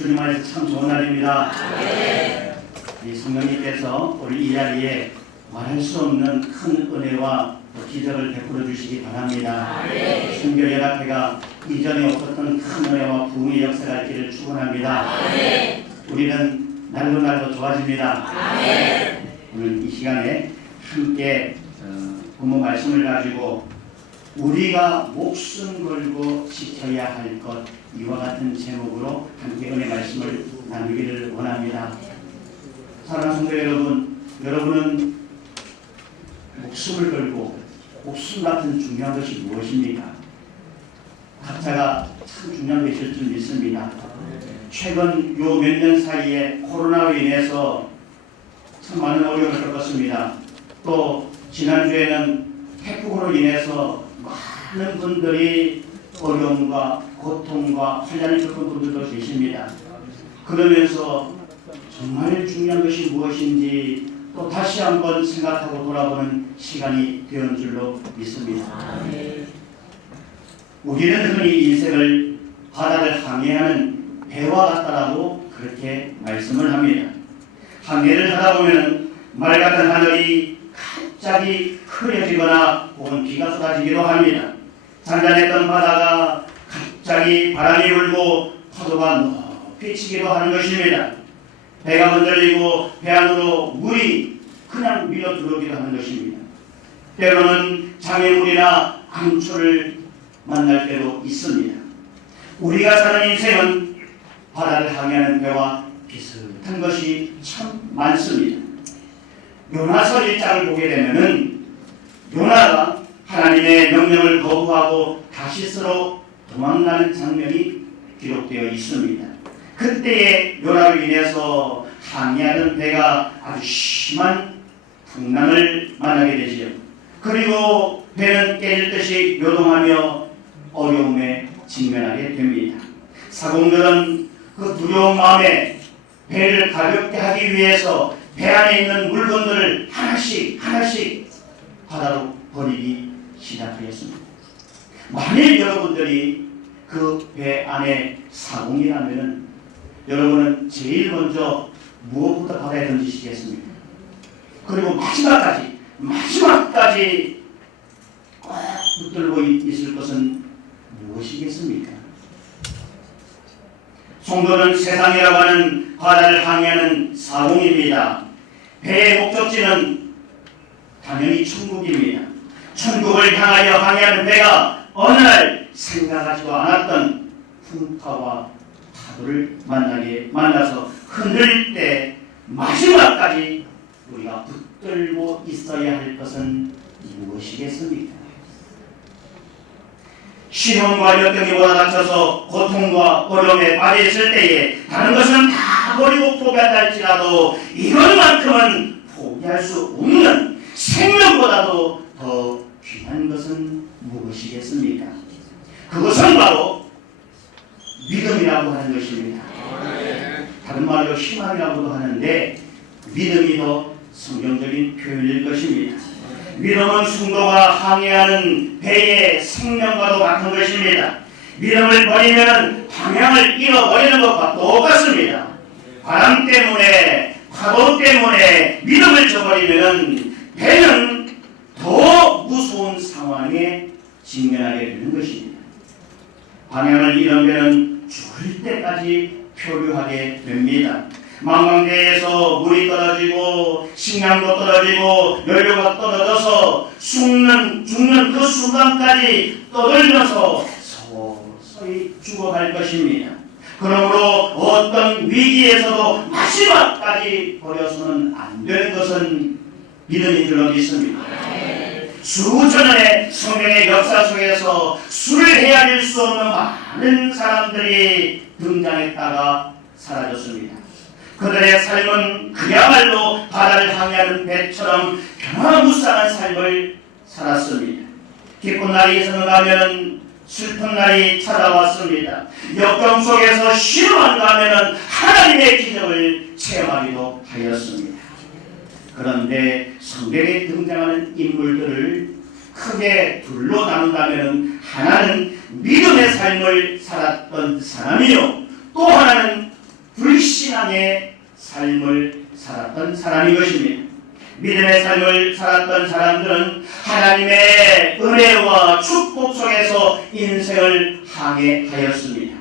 주님 안에서 참 좋은 날입니다. 이 성령님께서 우리 이 자리에 말할 수 없는 큰 은혜와 또 기적을 베풀어 주시기 바랍니다. 순교연합회가 이전에 없었던 큰 은혜와 부흥의 역사가 있기를 축원합니다. 우리는 날로 날로 좋아집니다. 오늘 이 시간에 함께 본문 말씀을 가지고 우리가 목숨 걸고 지켜야 할 것, 이와 같은 제목으로 함께 은혜 말씀을 나누기를 원합니다. 사랑하는 성도 여러분, 여러분은 목숨을 걸고 목숨 같은 중요한 것이 무엇입니까? 각자가 참 중요한 것일 줄 믿습니다. 최근 요 몇 년 사이에 코로나로 인해서 참 많은 어려움을 겪었습니다. 또 지난주에는 태풍으로 인해서 많은 분들이 어려움과 고통과 환난을 겪은 분들도 계십니다. 그러면서 정말 중요한 것이 무엇인지 또 다시 한번 생각하고 돌아보는 시간이 되었는 줄로 믿습니다. 우리는 흔히 인생을 바다를 항해하는 배와 같다라고 그렇게 말씀을 합니다. 항해를 하다 보면 말 같은 하늘이 갑자기 흐려지거나 혹은 비가 쏟아지기도 합니다. 잔잔했던 바다가 갑자기 바람이 불고 파도가 높이 치기도 하는 것입니다. 배가 흔들리고 배 안으로 물이 그냥 밀어 들어오기도 하는 것입니다. 때로는 장애물이나 강초를 만날 때도 있습니다. 우리가 사는 인생은 바다를 항해하는 배와 비슷한 것이 참 많습니다. 요나서 1장을 보게 되면은 요나가 하나님의 명령을 거부하고 다시스로 도망가는 장면이 기록되어 있습니다. 그때의 요나로 인해서 항해하는 배가 아주 심한 풍랑을 만나게 되지요. 그리고 배는 깨질 듯이 요동하며 어려움에 직면하게 됩니다. 사공들은 그 두려운 마음에 배를 가볍게 하기 위해서 배 안에 있는 물건들을 하나씩 바다로 버리기 시작하였습니다. 만일 여러분들이 그 배 안에 사공이라면 여러분은 제일 먼저 무엇부터 바다에 던지시겠습니까? 그리고 마지막까지 꼭 붙들고 있을 것은 무엇이겠습니까? 성도는 세상이라고 하는 바다를 항해하는 사공입니다. 배의 목적지는 당연히 천국입니다. 천국을 향하여 항해하는 배가 어느 날 생각하지도 않았던 풍파와 파도를 만나서 흔들릴 때 마지막까지 우리가 붙들고 있어야 할 것은 무엇이겠습니까? 시험과 역경이 몰아닥쳐서 고통과 어려움에 빠져 있을 때에 다른 것은 다 버리고 포기한다 할지라도 이것만큼은 포기할 수 없는 생명보다도 더 귀한 것은 무엇이겠습니까? 그것은 바로 믿음이라고 하는 것입니다. 다른 말로 희망이라고도 하는데 믿음이 더 성경적인 표현일 것입니다. 믿음은 성도가 항해하는 배의 생명과도 같은 것입니다. 믿음을 버리면 방향을 잃어버리는 것과 똑같습니다. 바람 때문에 파도 때문에 믿음을 저버리면 배는 더 무서운 상황에 직면하게 되는 것입니다. 방향을 잃은 배는 죽을 때까지 표류하게 됩니다. 망망대해에서 물이 떨어지고 식량도 떨어지고 연료가 떨어져서 죽는 그 순간까지 떠들면서 서서히 죽어갈 것입니다. 그러므로 어떤 위기에서도 마지막까지 버려서는 안 되는 것은 믿음인 줄로 믿습니다. 수천년의 성경의 역사 속에서 술을 헤아릴 수 없는 많은 사람들이 등장했다가 사라졌습니다. 그들의 삶은 그야말로 바다를 항해하는 배처럼 변화무쌍한 삶을 살았습니다. 기쁜 날이 있었는가 슬픈 날이 찾아왔습니다. 역경 속에서 신음한가 하면 하나님의 기적을 체험하기도 하였습니다. 그런데 성경에 등장하는 인물들을 크게 둘로 나눈다면 하나는 믿음의 삶을 살았던 사람이요, 또 하나는 불신앙의 삶을 살았던 사람인 것입니다. 믿음의 삶을 살았던 사람들은 하나님의 은혜와 축복 속에서 인생을 항해하였습니다.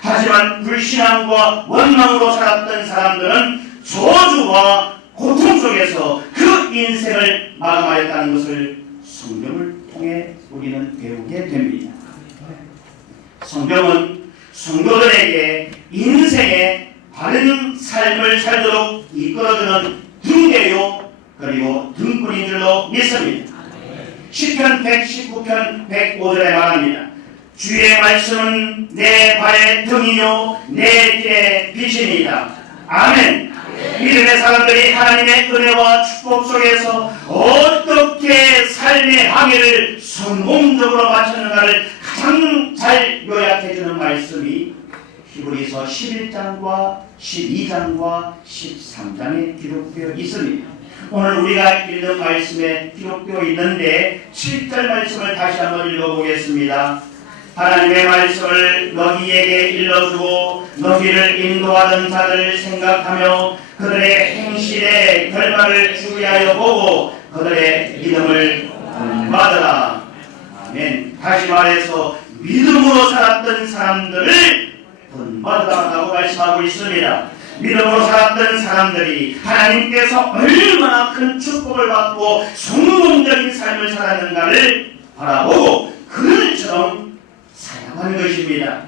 하지만 불신앙과 원망으로 살았던 사람들은 저주와 고통 속에서 그 인생을 마감하였다는 것을 성경을 통해 우리는 배우게 됩니다. 성경은 성도들에게 인생의 바른 삶을 살도록 이끌어주는 등대요 그리고 등불인 줄로 믿습니다. 시편 119편 105절에 말합니다. 주의 말씀은 내 발의 등이요 내 길의 빛이니이다. 아멘. 믿음의 사람들이 하나님의 은혜와 축복 속에서 어떻게 삶의 항해를 성공적으로 마쳤는가를 가장 잘 요약해주는 말씀이 히브리서 11장과 12장과 13장에 기록되어 있습니다. 오늘 우리가 읽은 말씀에 기록되어 있는데 7절 말씀을 다시 한번 읽어보겠습니다. 하나님의 말씀을 너희에게 일러주고 너희를 인도하던 자들을 생각하며 그들의 행실의 결과를 주의하여 보고 그들의 믿음을 본받으라. 아멘. 다시 말해서 믿음으로 살았던 사람들을 본받으라고 말씀하고 있습니다. 믿음으로 살았던 사람들이 하나님께서 얼마나 큰 축복을 받고 성공적인 삶을 살았는가를 바라보고 그들처럼 살아가는 것입니다.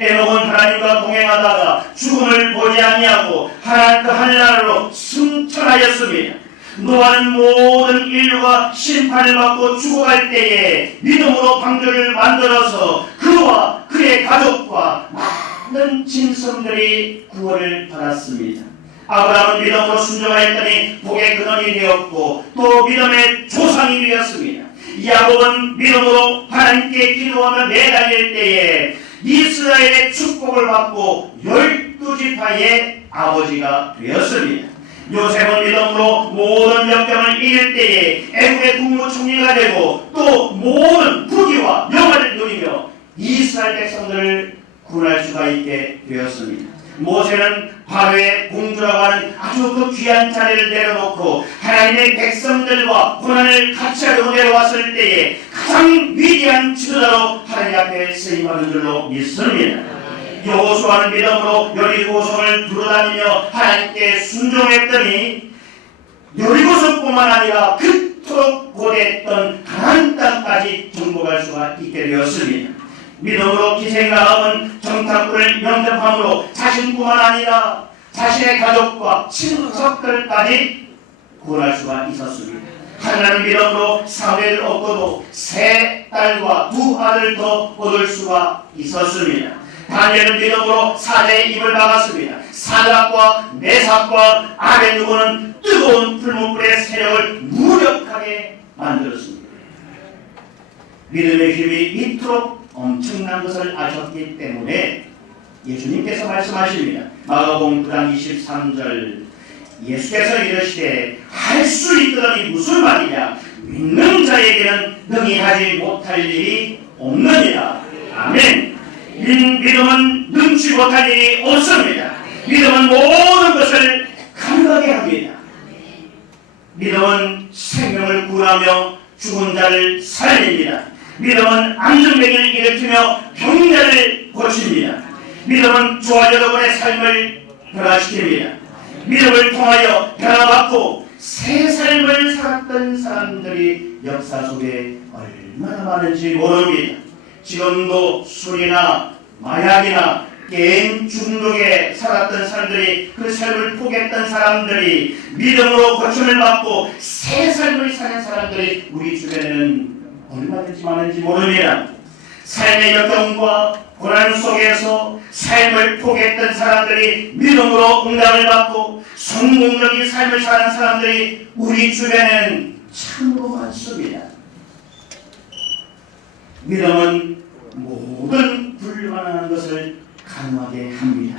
에녹은 하나님과 동행하다가 죽음을 보지 아니하고 하나님 그 하늘나라로 승천하였습니다. 노아는 모든 인류가 심판을 받고 죽어갈 때에 믿음으로 방주를 만들어서 그와 그의 가족과 많은 짐승들이 구원을 받았습니다. 아브라함은 믿음으로 순종하였더니 복의 근원이 되었고 또 믿음의 조상이 되었습니다. 야곱은 믿음으로 하나님께 기도하며 매달릴 때에 이스라엘의 축복을 받고 12지파의 아버지가 되었습니다. 요셉은 믿음으로 모든 역경을 이길 때에 애국의 국무총리가 되고 또 모든 부귀와 영화를 누리며 이스라엘 백성들을 구원할 수가 있게 되었습니다. 모세는 바로의 공주라고 하는 아주 그 귀한 자리를 내려놓고 하나님의 백성들과 고난을 같이 하려고 내려왔을 때에 가장 위대한 지도자로 하나님 앞에 쓰임받은 줄로 믿습니다. 여호수아는 믿음으로 여리고성을 두루다니며 하나님께 순종했더니 여리고성뿐만 아니라 그토록 고대했던 가나안 땅까지 정복할 수가 있게 되었습니다. 믿음으로 기생나감은 정탐꾼을 영접함으로 자신뿐만 아니라 자신의 가족과 친척들까지 구원할 수가 있었습니다. 하나는 믿음으로 사회를 얻고도 세 딸과 두 아들을 더 얻을 수가 있었습니다. 다니엘은 믿음으로 사자의 입을 막았습니다. 사드락과 메삭과 아벤누고는 뜨거운 풀무불의 세력을 무력하게 만들었습니다. 믿음의 힘이 이토록 엄청난 것을 아셨기 때문에 예수님께서 말씀하십니다. 마가복음 9장 23절 예수께서 이르시되 할 수 있거니 무슨 말이냐 믿는 자에게는 능히 하지 못할 일이 없느니라. 아멘. 믿음은 능치 못할 일이 없습니다. 믿음은 모든 것을 가능하게 합니다. 믿음은 생명을 구하며 죽은 자를 살립니다. 믿음은 안전병을 일으키며 병자를 고칩니다. 믿음은 저와 여러분의 삶을 변화시킵니다. 믿음을 통하여 변화받고 새 삶을 살았던 사람들이 역사 속에 얼마나 많은지 모릅니다. 지금도 술이나 마약이나 게임 중독에 살았던 사람들이 그 삶을 포기했던 사람들이 믿음으로 고침을 받고 새 삶을 사는 사람들이 우리 주변에는 얼마든지 많은지 모릅니다. 삶의 역경과 고난 속에서 삶을 포기했던 사람들이 믿음으로 응답을 받고 성공적인 삶을 사는 사람들이 우리 주변에는 참으로 많습니다. 믿음은 모든 불가능한 것을 가능하게 합니다.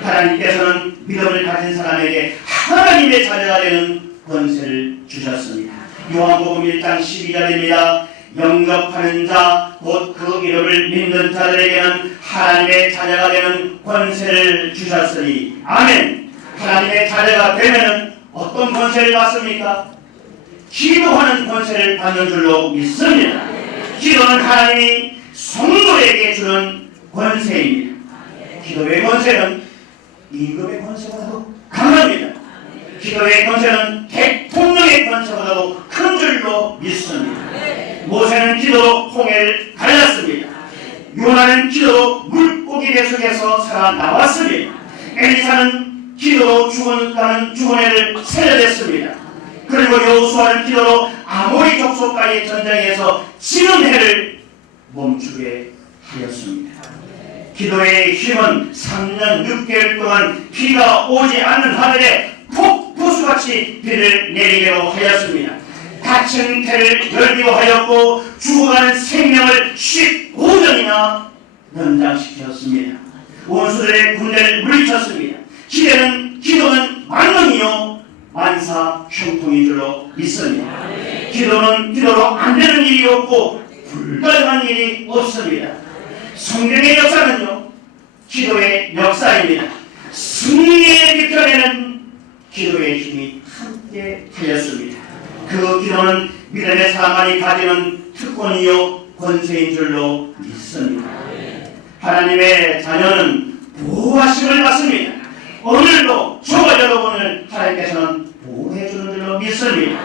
하나님께서는 믿음을 가진 사람에게 하나님의 자녀가 되는 권세를 주셨습니다. 요한복음 1장 12절입니다. 영접하는 자, 곧 그 이름을 믿는 자들에게는 하나님의 자녀가 되는 권세를 주셨으니 아멘. 하나님의 자녀가 되면 어떤 권세를 받습니까? 기도하는 권세를 받는 줄로 믿습니다. 기도는 하나님이 성도에게 주는 권세입니다. 기도의 권세는 임금의 권세보다도 강합니다. 기도의 권세는 대통령의 권세보다도 큰 줄로 믿습니다. 모세는 기도로 홍해를 갈랐습니다. 요나는 기도로 물고기 배 속에서 살아나왔습니다. 엘리사는 기도로 죽어가는 죽은 애를 살려냈습니다. 그리고 여호수아는 기도로 아모리 족속과의 전쟁에서 지는 해를 멈추게 하였습니다. 기도의 힘은 3년 6개월 동안 비가 오지 않는 하늘에 폭포수같이 비를 내리기로 하였습니다. 닫힌 태를 열기로 하였고 죽어가는 생명을 15년이나 연장시켰습니다. 원수들의 군대를 물리쳤습니다. 기도는 만능이요 만사 형통인 줄로 믿습니다. 기도는 기도로 안 되는 일이 없고 불가능한 일이 없습니다. 성경의 역사는요 기도의 역사입니다. 승리의 뒤편에는 기도의 힘이 함께 하였습니다. 그 기도는 믿음의 사람만이 가지는 특권이요 권세인 줄로 믿습니다. 하나님의 자녀는 보호하심을 받습니다. 오늘도 저와 여러분을 하나님께서는 보호해주는 줄로 믿습니다.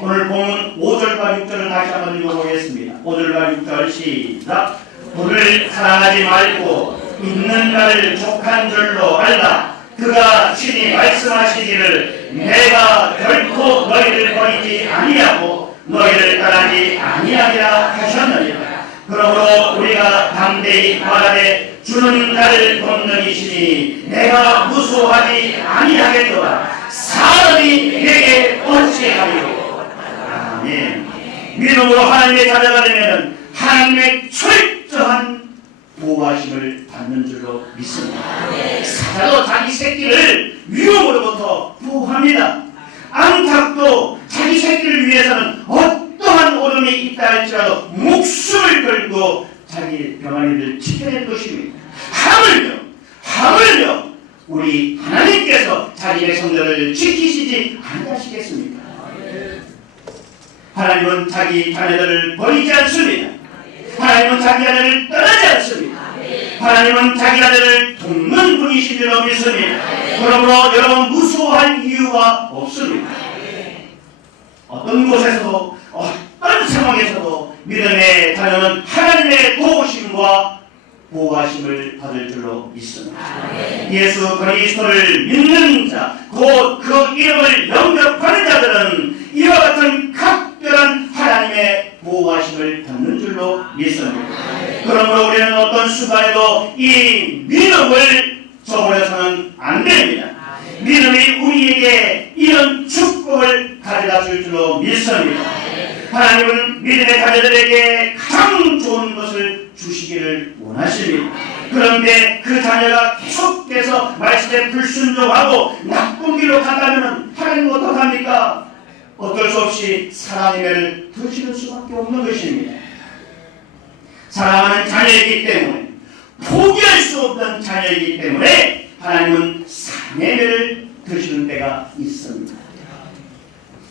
오늘 본문 5절과 6절을 다시 한번 읽어보겠습니다. 5절과 6절 시작. 그를 사랑하지 말고 있는 자를 족한 줄로 알라. 그가 친히 말씀하시기를 내가 결코 너희를 버리지 아니하고 너희를 떠나지 아니하리라 하셨느니라. 그러므로 우리가 담대히 말하되 주는 나를 돕는 이시니 내가 무수하지 아니하겠노라. 사람이 내게 어찌하리요. 아멘. 믿음으로 하나님의 자녀가 되면 하나님의 철저한 보호하심을 받는 줄로 믿습니다. 사자도 자기 새끼를 위험으로부터 보호합니다. 암탉도 자기 새끼를 위해서는 어떠한 오름이 있다 할지라도 목숨을 걸고 자기 병아리를 지켜낼 것입니다. 하물며 우리 하나님께서 자기 백성들을 지키시지 아니하시겠습니까? 하나님은 자기 자녀들을 버리지 않습니다. 하나님은 자기 아들을 떠나지 않습니다. 하나님은 자기 아들을 돕는 분이신 줄로 믿습니다. 그러므로 여러분 무서워할 이유가 없습니다. 어떤 곳에서도 어떤 상황에서도 믿음의 자녀는 하나님의 도우심과 보호하심을 받을 줄로 믿습니다. 예수 그리스도를 믿는 자, 곧 그 이름을 영접하는 자들은 이와 같은 각별한 하나님의 보호하심을 받는 줄로 믿습니다. 그러므로 우리는 어떤 순간에도 이 믿음을 저버려서는 안 됩니다. 믿음이 우리에게 이런 축복을 가져다 줄 줄로 믿습니다. 하나님은 믿음의 자녀들에게 가장 좋은 것을 주시기를 원하십니다. 그런데 그 자녀가 계속해서 말씀에 불순종하고 나쁜 길로 간다면 하나님은 어떡합니까? 어쩔 수 없이 사람의 매를 드시는 수밖에 없는 것입니다. 사랑하는 자녀이기 때문에, 포기할 수 없는 자녀이기 때문에 하나님은 사람의 매를 드시는 때가 있습니다.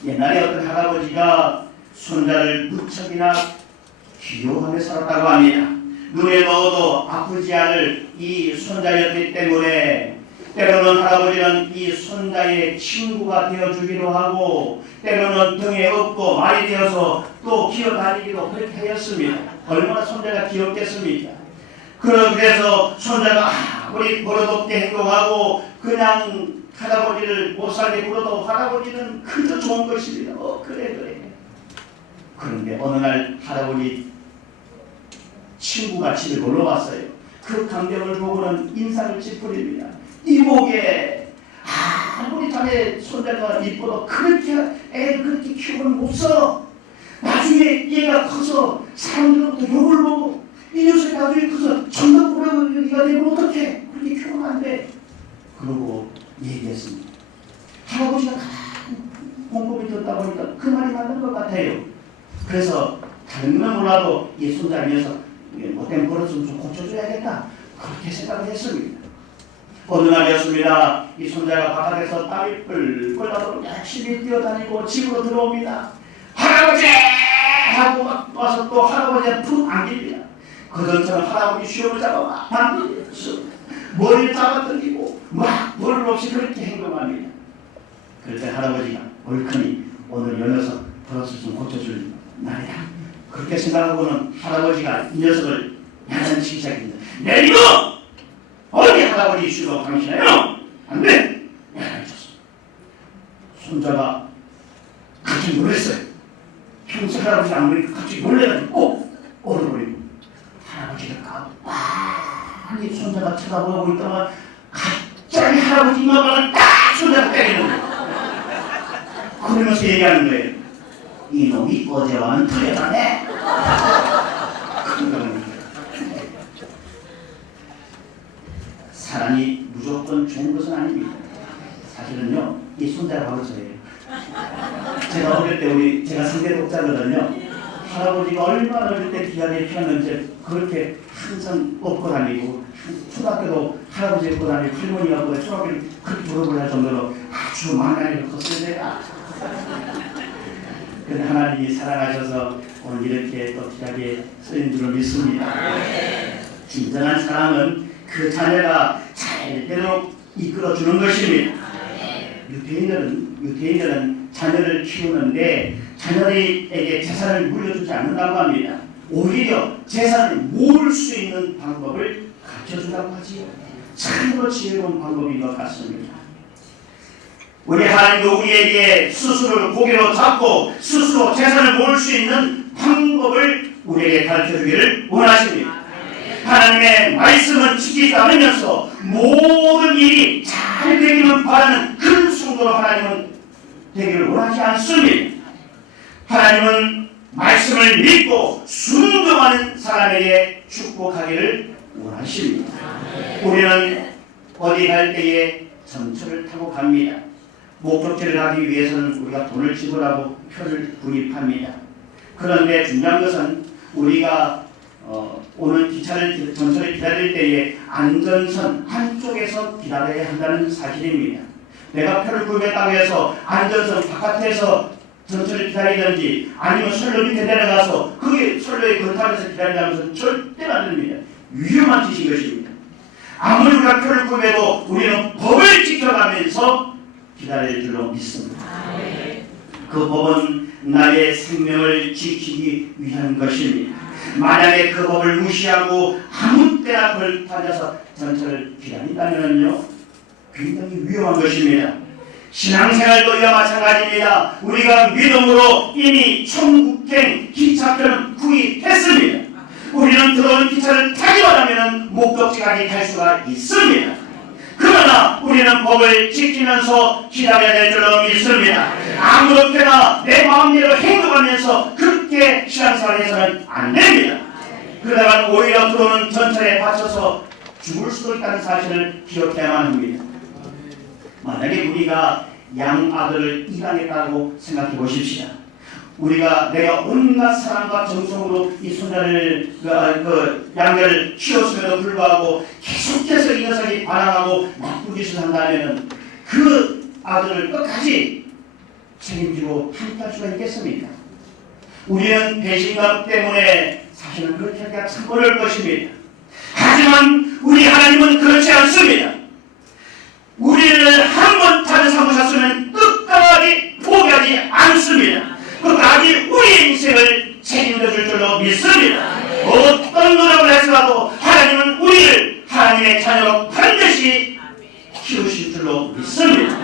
옛날에 어떤 할아버지가 손자를 무척이나 귀여워하며 살았다고 합니다. 눈에 넣어도 아프지 않을 이 손자였기 때문에 때로는 할아버지는 이 손자의 친구가 되어주기도 하고 때로는 등에 업고 말이 되어서 또 기어다니기도 그렇게 하였습니다. 얼마나 손자가 귀엽겠습니까? 그래서 손자가 아무리 버릇없게 행동하고 그냥 할아버지를 못살게 굴어도 할아버지는 그저 좋은 것입니다. 그래. 그런데 어느 날 할아버지 친구가 집에 놀러 왔어요. 그 광경을 보고는 인상을 찌푸립니다. 이보게 아무리 자네 손자가 이뻐도 애를 그렇게 키우면 못 써. 나중에 얘가 커서 사람들로부터 욕을 보고 이 녀석이 나중에 커서 전덕구렁이가 되면 어떡해. 그렇게 키우면 안 돼. 그러고 얘기했습니다. 할아버지가 가장 꼼꼼히 듣다 보니까 그 말이 맞는 것 같아요. 그래서 다른 건 몰라도 이 손자면서 못된 버릇은 좀 고쳐줘야겠다. 그렇게 생각을 했습니다. 어느 날이었습니다. 이 손자가 바깥에서 땀이 뿔뿔 나도록 열심히 뛰어다니고 집으로 들어옵니다. 할아버지! 하고 막 와서 또 할아버지한테 푹 안깁니다. 그 전처럼 할아버지 시험을 잡아 반디죠. 머리를 잡아당기고 막 버릇 없이 그렇게 행동합니다. 그럴 때 할아버지가 얼큰이 오늘 이 녀석 버릇을 좀 고쳐줄 날이다. 그렇게 생각하고는 할아버지가 이 녀석을 야단치기 시작합니다. 내리고! 어디 할아버지 이슈가 당신이에요? 안 돼! 야단쳤어. 손자가 갑자기 놀랐어요. 평소 할아버지 안 그러니까 갑자기 놀래가지고 얼어버리고 할아버지가 깜빡이 손자가 쳐다보고 있다가 갑자기 할아버지 이마bal을 딱 손자가 때리는 거예요. 그러면서 얘기하는 거예요. 이놈이 어제와는 틀렸다네. 사람이 무조건 좋은 것은 아닙니다. 사실은요, 이 손자가 바로 저예요. 제가 어릴 때 제가 상대 독자거든요. 할아버지가 얼마나 어릴 때 기아를 피웠는지 그렇게 항상 업고 다니고 초등학교도 할아버지 업고 다니고 할머니가 업고 다니고 초등학교를 그렇게 졸업을 할 정도로 아주 만나이를 컸어요 제가. 그런데 하나님이 사랑하셔서 오늘 이렇게 또 귀하게 쓰인 줄을 믿습니다. 진정한 사랑은 그 자녀가 잘대로 이끌어주는 것입니다. 유대인들은 자녀를 키우는데 자녀에게 재산을 물려주지 않는다고 합니다. 오히려 재산을 모을 수 있는 방법을 가르쳐준다고 하지요. 참으로 지혜로운 방법인 것 같습니다. 우리 하나님도 우리에게 스스로 고개로 잡고 스스로 재산을 모을 수 있는 방법을 우리에게 가르쳐주기를 원하십니다. 하나님의 말씀을 지키지 않으면서 모든 일이 잘 되기만 바라는 그런 성도로 하나님은 되기를 원하지 않습니다. 하나님은 말씀을 믿고 순종하는 사람에게 축복하기를 원하십니다. 우리는 어디 갈 때에 전철을 타고 갑니다. 목적지를 가기 위해서는 우리가 돈을 지불하고 표를 구입합니다. 그런데 중요한 것은 우리가 오는 전철을 기다릴 때에 안전선 한쪽에서 기다려야 한다는 사실입니다. 내가 표를 구입했다고 해서 안전선 바깥에서 전철을 기다리든지 아니면 선로 밑에 내려가서 그게 선로에 걸터에서 기다린다는 것은 절대로 안 됩니다. 위험한 짓인 것입니다. 아무리 우리가 표를 구매해도 우리는 법을 지켜가면서 기다릴 줄로 믿습니다. 그 법은 나의 생명을 지키기 위한 것입니다. 만약에 그 법을 무시하고 아무 때나 걸터져서 전철을 기다린다면요 굉장히 위험한 것입니다. 신앙생활도 이와 마찬가지입니다. 우리가 믿음으로 이미 천국행 기차표는 구입했습니다. 우리는 들어오는 기차를 타기만 하면 목적지까지 갈 수가 있습니다. 그러나 우리는 법을 지키면서 기다려야 될 줄로 믿습니다. 아무렇게나 내 마음대로 행동하면서 그렇게 신앙생활에서는 안 됩니다. 그러다가 오히려 들어오는 전철에 받쳐서 죽을 수도 있다는 사실을 기억해야만 합니다. 만약에 우리가 양아들을 입양했다고 생각해 보십시다. 내가 온갖 사랑과 정성으로 이 손자를 양을 키웠음에도 불구하고 계속해서 이 녀석이 반항하고 나쁜 짓을 한다면 그 아들을 끝까지 책임지고 함께할 수가 있겠습니까? 우리는 배신감 때문에 사실은 그렇게 하기가 참 어려울 것입니다. 하지만 우리 하나님은 그렇지 않습니다. 우리를 한 번 찾아 삼으셨으면 끝까지 포기하지 않습니다. 끝까지 우리의 인생을 책임져 줄 줄로 믿습니다. 어떤 노력을 해서라도 하나님은 우리를 하나님의 자녀로 반드시 키우실 줄로 믿습니다.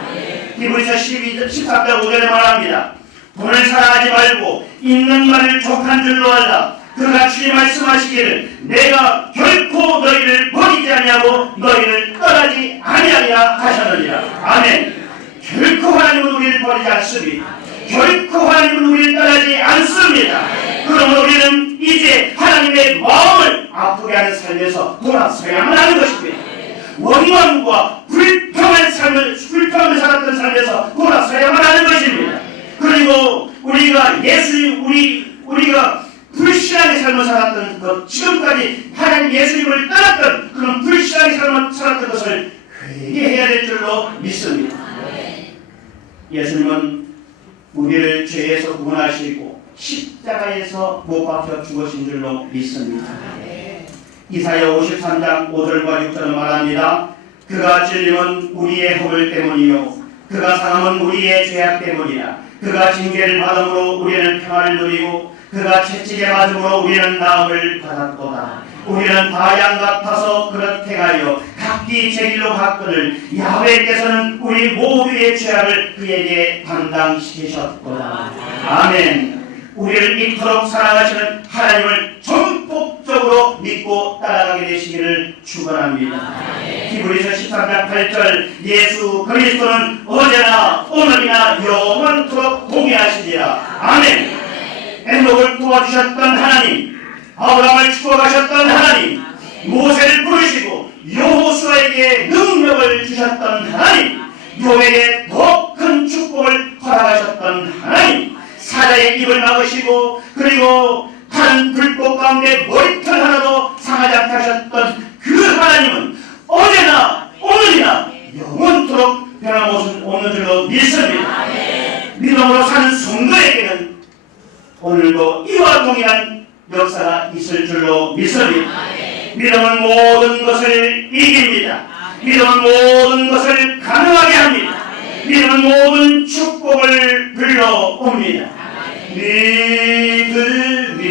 히브리서 13장 5절에 말합니다. 돈을 사랑하지 말고 있는 말을 족한 줄로 알라. 그가 주님 말씀하시기를 내가 결코 너희를 버리지 아니하고 너희를 떠나지 아니하리라 하셨느니라. 아멘. 결코 하나님은 우리를 버리지 않습니다. 결코 하나님은 우리를 떠나지 않습니다. 그러므로 우리는 이제 하나님의 마음을 아프게 하는 삶에서 돌아서야만 하는 것입니다. 원망과 불평을 살았던 삶에서 돌아서야만 하는 것입니다. 그리고 우리가 회개해야 될 줄로 믿습니다. 예수님은 우리를 죄에서 구원하시고 십자가에서 못 박혀 죽으신 줄로 믿습니다. 이사야 53장 5절과 6절은 말합니다. 그가 찔림은 우리의 허물 때문이요 그가 상함은 우리의 죄악 때문이라. 그가 징계를 받음으로 우리는 평안을 누리고 그가 채찍에 맞음으로 우리는 나음을 받았도다. 우리는 다 양 같아서 그렇게 가여 각기 제 길로 갔거늘 야훼께서는 우리 모두의 죄악을 그에게 담당시키셨도다. 아멘. 우리를 이토록 사랑하시는 하나님을 전폭적으로 믿고 따라가게 되시기를 축원합니다. 히브리서 13장 8절 예수 그리스도는 어제나 오늘이나 영원토록 동의하시리라. 아멘. 엔녹을 도와주셨던 하나님, 아브라함을 축복하셨던 하나님, 모세를 부르시고 여호수아에게 능력을 주셨던 하나님, 요에게 더 큰 축복을 허락하셨던 하나님, 사자의 입을 막으시고 그리고 탄 불꽃 가운데 머리털 하나도 상하지 않게 하셨던 그 하나님은 어제나 오늘이나 영원토록 변함없는 줄로 믿습니다. 믿음으로 사는 성도에게는 오늘도 이와 동일한 역사가 있을 줄로 믿습니다. 믿음은 모든 것을 이깁니다. 믿음은 모든 것을 가능하게 합니다. 믿음은 모든 축복을 불러옵니다. 믿음이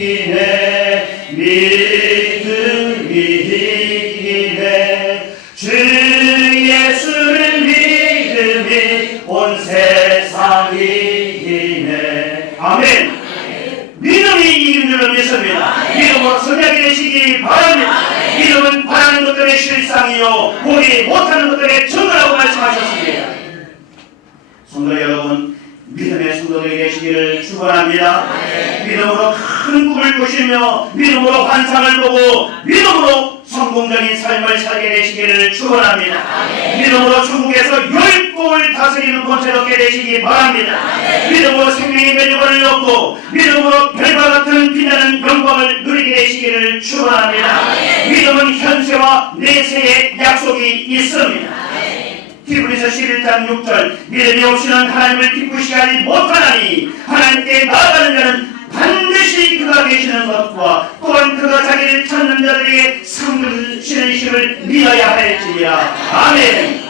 이네 믿음이 이네 주 예수를 믿음이 온 세상이 이네. 아멘. 믿음이 이긴 줄로 믿습니다. 믿음으로 선하게 되시기 바랍니다. 믿음은 바라는 것들의 실상이요 보지 못하는 것들의 증거라고 말씀하셨습니다. 성도 여러분, 믿음의 성도들이 되시기를 축원합니다. 믿음으로 큰 꿈을 꾸시며 믿음으로 환상을 보고 믿음으로 성공적인 삶을 살게 되시기를 축원합니다. 믿음으로 천국에서 열국을 다스리는 권세를 얻게 되시기 바랍니다. 믿음으로 생명의 면류관을 얻고 믿음으로 별과 같은 빛나는 영광을 누리게 되시기를 축원합니다. 믿음은 현세와 내세의 약속이 있습니다. 히브리서 11장 6절 믿음이 없이는 하나님을 기쁘시게 하지 못하나니 하나님께 나아가는 자는 반드시 그가 계시는 것과 또한 그가 자기를 찾는 자들에게 상주시는 심을 믿어야 할지니라. 아멘.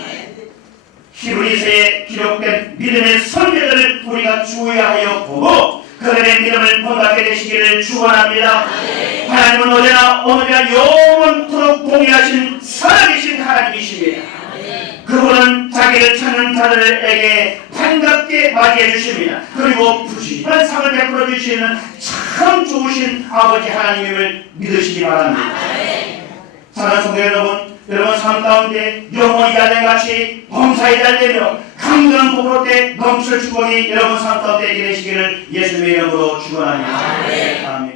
히브리서에 기록된 믿음의 선배들을 우리가 주의하여 보고 그들의 믿음을 본받게 되시기를 축원합니다. 하나님은 어제나 오늘이나 영원토록 동의하신 살아계신 하나님이십니다. 그분은 자기를 찾는 자들에게 반갑게 맞이해 주십니다. 그리고 부지런한 상을 베풀어 주시는 참 좋으신 아버지 하나님을 믿으시기 바랍니다. 사랑하는 성도 여러분 삶 가운데 영원히 잘된같이 범사에 잘되며 강건한 복으로 때 넘칠 축복이 여러분 삶 가운데 있게 되시기를 예수님의 이름으로 축원합니다. 아멘.